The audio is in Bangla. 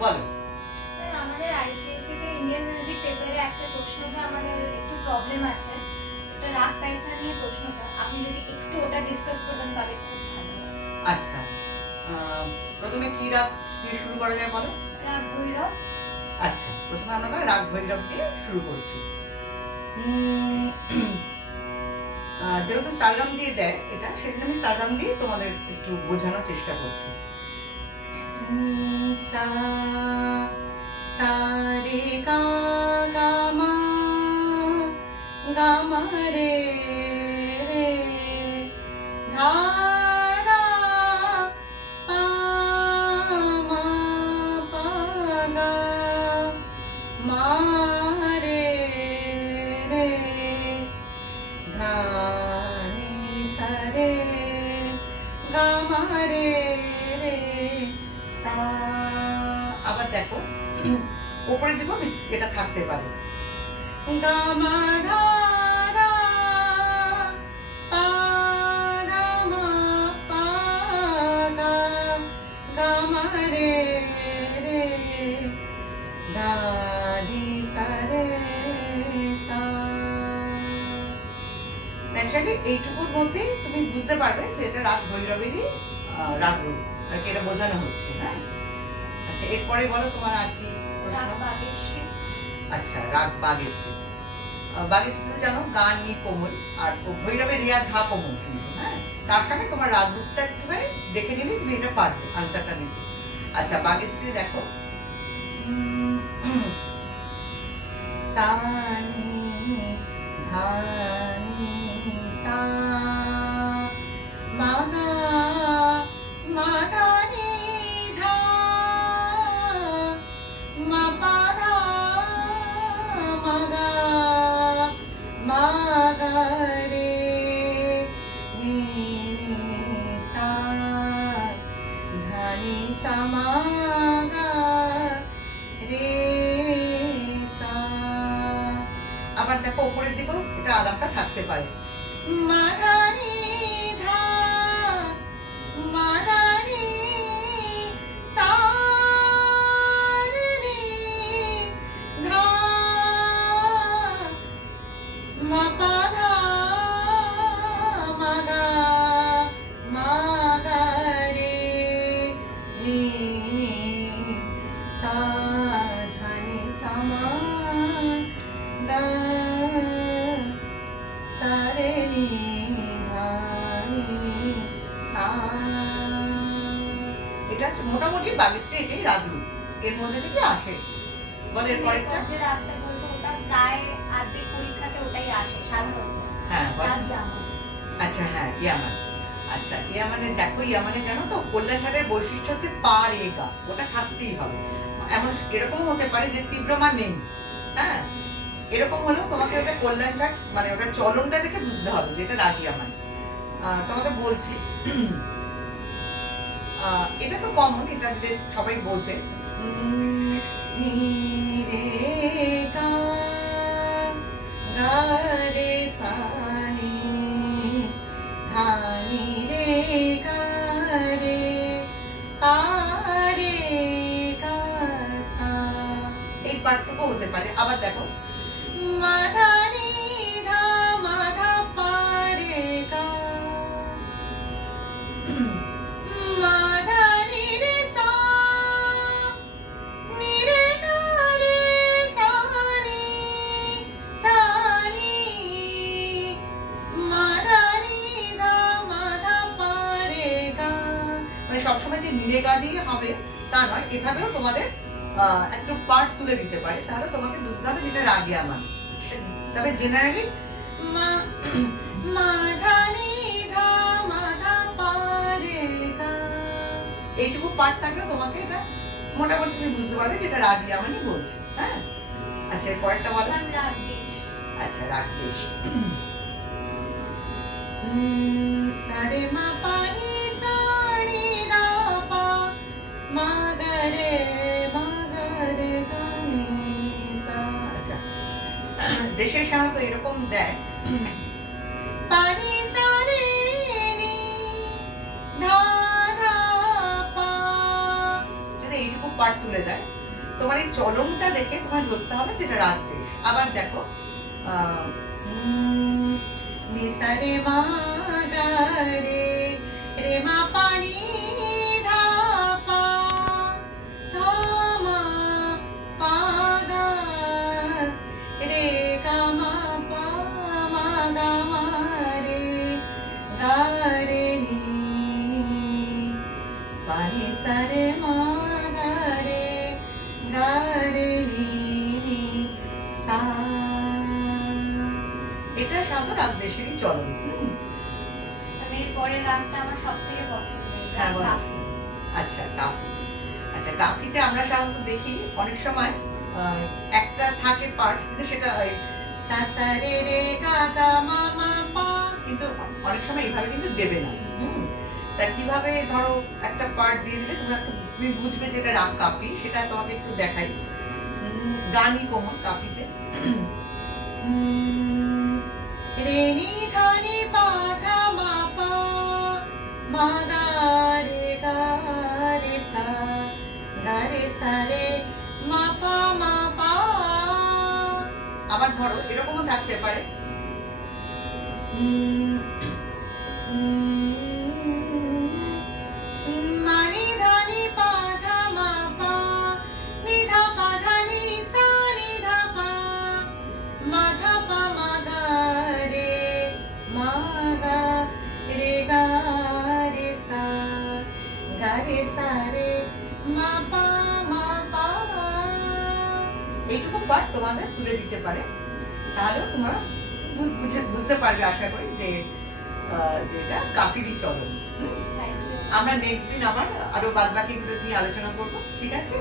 বলো। ম্যাম আমাদের আইসিএসসি তে ইন্ডিয়ান মিউজিক পেপারে একটা প্রশ্নটা আমাদের একটু প্রবলেম আছে, একটা রাগ পেঁচা নিয়ে প্রশ্নটা, আপনি যদি একটু ওটা ডিসকাস করতেন তাহলে খুব ভালো হয়। আচ্ছা, প্রথমে কি রাগ দিয়ে শুরু করা যায় বলো। রাগ ভৈরব। আচ্ছা, প্রথমে আমরা তাহলে রাগ ভৈরব দিয়ে শুরু করছি। উম, যেহেতু সারগাম দিয়ে দেয় এটা, সেখানে আমি সারগাম দিয়ে তোমাদের একটু বোঝানোর চেষ্টা করছি। সা সা রে গা গা মা গা মা রে রে ধা ধা পা মা পা গা মা রে রে ধা নি সা রে গা মা রে রে সা। আবার দেখো উপরের দিকেও এটা থাকতে পারে। গা মা ধা ধা পা ধা মা পা গা গা মা রে রে ধা নি সা রে সা। ন্যাচারালি এইটুকুর মধ্যে তুমি বুঝতে পারবে যে এটা রাগ ভৈরবেরই রাগ রূপ আর কি, এটা বোঝানো হচ্ছে। হ্যাঁ, আচ্ছা এরপরে বলো তোমার আর কি রাগ প্রশ্ন। বাগেশ্বরী। আচ্ছা, রাগ বাগেশ্বরী। বাগেশ্বরী তো জানো গা নি কোমল, আর ভৈরবের রিয়া ধা কোমল কিন্তু। হ্যাঁ, তার সঙ্গে তোমার রাগ রূপটা একটুখানি দেখে নিলে তুমি এটা পারবে আনসারটা দিতে। আচ্ছা, বাগেশ্বরী দেখো। সা নি ধা নি সা মা গা মা ধা নি ধা মা পা ধা মা গা মা গা রে নি নি সা ধা নি সা মা গা রে সা। আবার দেখো উপরের দিকেও এটা আলাপটা থাকতে পারে। মা ধা নি ধা মা ধা নি সা রে নি ধা মা পা ধা মা গা মা গা রে নি নি সা ধা নি সা মা গা সা রে নি ধা নি সা। এটা হচ্ছে মোটামুটি বাগেশ্বরী, এটাই রাগ রূপ, এর মধ্যে থেকে আসে। বল এর পরেরটা। যে রাগটা বলবো ওটা প্রায় আর্ধেক পরীক্ষাতে ওটাই আসে সাধারণত। হ্যাঁ বল। রাগ ইয়ামান। আচ্ছা হ্যাঁ, ইয়ামান। আচ্ছা, ইয়ামানে দেখো, ইয়ামানে জানো তো কল্যাণঘাটের বৈশিষ্ট্য হচ্ছে পা রে গা, ওটা থাকতেই হবে। এমন এরকম হতে পারে যে তীব্র মান নেই। হ্যাঁ, এরকম হলেও তোমাকে ওটা কল্যাণঘাট মানে ওটা চলনটা দেখে বুঝতে হবে যে এটা রাগ ইয়ামান। তোমাকে বলছি, এটা তো কমন, এটা যে সবাই বোঝে। নি রে গা গা রে সা নি ধা নি রে গা রে পা রে গা সা। এই পার্টটুকু হতে পারে। আবার দেখো মা ধা নি ধা মা ধা পা রে গা মা ধা নি রে সা নি রে গা রে সা নি ধা নি মা ধা নি ধা মা ধা পা রে গা। মানে সবসময় যে নি রে গা দিয়ে হবে তা নয়, এভাবেও তোমাদের একটু পার্ট তুলে দিতে পারে, তাহলে তোমাকে বুঝতে হবে যেটা রাগে আমার। তবে জেনারেলি মা মা ধা নি ধা মা ধা পা রে গা, এইটুকু পার্ট থাকলে তোমাকে এটা মোটামুটি তুমি বুঝতে পারবে যেটা রাগ ইয়ামানি বলছে। হ্যাঁ, আচ্ছা এর পরেরটা বলো। রাগ দেশ। আচ্ছা, রাগ দেশ। সা রে মা পা নি সা নি ধা পা মা গা রে গা নি সা। আচ্ছা, দেশের সাথে তো এরকম দেয় পা নি সা রে নি ধা ধা পা। যদি এইটুকু পার্ট তুলে দেয়, তোমার এই চলনটা দেখে তোমায় ধরতে হবে যেটা রাগ দেশ। আবার দেখো নি সা রে মা গা রে, রে মা পা নি ধা পা, ধা মা পা গা, রে গা মা পা, মা গা মা রে, গা রে নি নি, পা নি সা রে মা গা রে, গা রে নি নি সা। এটা সাধারণত রাগ দেশেরই চলন। তবে এর পরের রাগটা আমার সবথেকে পছন্দের, হ্যাঁ, বলো। কাফি। আচ্ছা কাফি। আচ্ছা কাফিতে আমরা সাধারণত দেখি অনেক সময় একটা থাকে পার্ট, কিন্তু সেটা সা সা রে রে গা গা মা মা পা, কিন্তু অনেক সময় এইভাবে কিন্তু দেবে না। তা কিভাবে ধরো একটা পার্ট দিয়ে দিলে তুমি বুঝবে যে এটা রাগ কাফি, সেটা তোমাকে একটু দেখাই। গানি কোমল কাফিতে রে নি ধা নি পা ধা মা পা, মা গা রে গা রে সা, গা রে সা রে মা পা মা পা। আবার ধরো এরকমও থাকতে পারে মা নি ধা নি পা ধা মা পা, নি ধা পা ধা নি সা নি ধা পা, মা ধা পা মা গা রে, মা গা রে গা রে সা, গা রে সা রে মা পা মা পা। এইটুকু পার্ট তোমাদের তুলে দিতে পারে, তাহলেও তোমরা বুঝতে পারবে আশা করি যে যেটা কাফিরই চলন। Thank you. আমরা নেক্সট দিন আবার আরো বাদ বাকিগুলো নিয়ে আলোচনা করবো, ঠিক আছে?